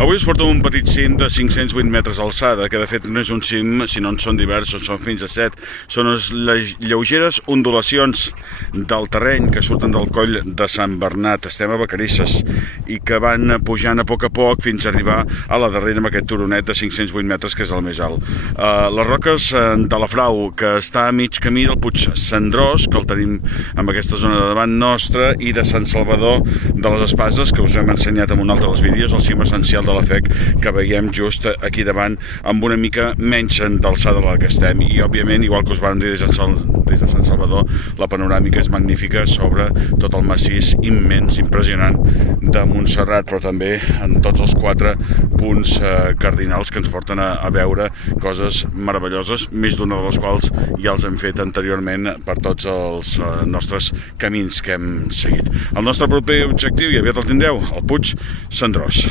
Avui us porto un petit cim de 508 metres d'alçada, que de fet no és un cim, sinó en són diversos, són fins a 7. Són les lleugeres ondulacions del terreny que surten del coll de Sant Bernat. Estem a Vacarisses i que van pujant a poc fins a arribar a la darrera amb aquest turonet de 508 metres, que és el més alt. Les roques de la Frau, que està a mig camí del Puig Cendrós, que el tenim en aquesta zona de davant nostra, i de Sant Salvador de les Espases, que us hem ensenyat en un altre dels vídeos, el cim essencial de la FEC, que veiem just aquí davant, amb una mica menys d'alçada de la que estem. I, òbviament, igual que us vam dir des de Sant Salvador, la panoràmica és magnífica sobre tot el massís immens, impressionant de Montserrat, però també en tots els 4 punts cardinals que ens porten a veure coses meravelloses, més d'una de les quals ja els hem fet anteriorment per tots els nostres camins que hem seguit. El nostre proper objectiu, i aviat el tindreu, el Puig Cendrós.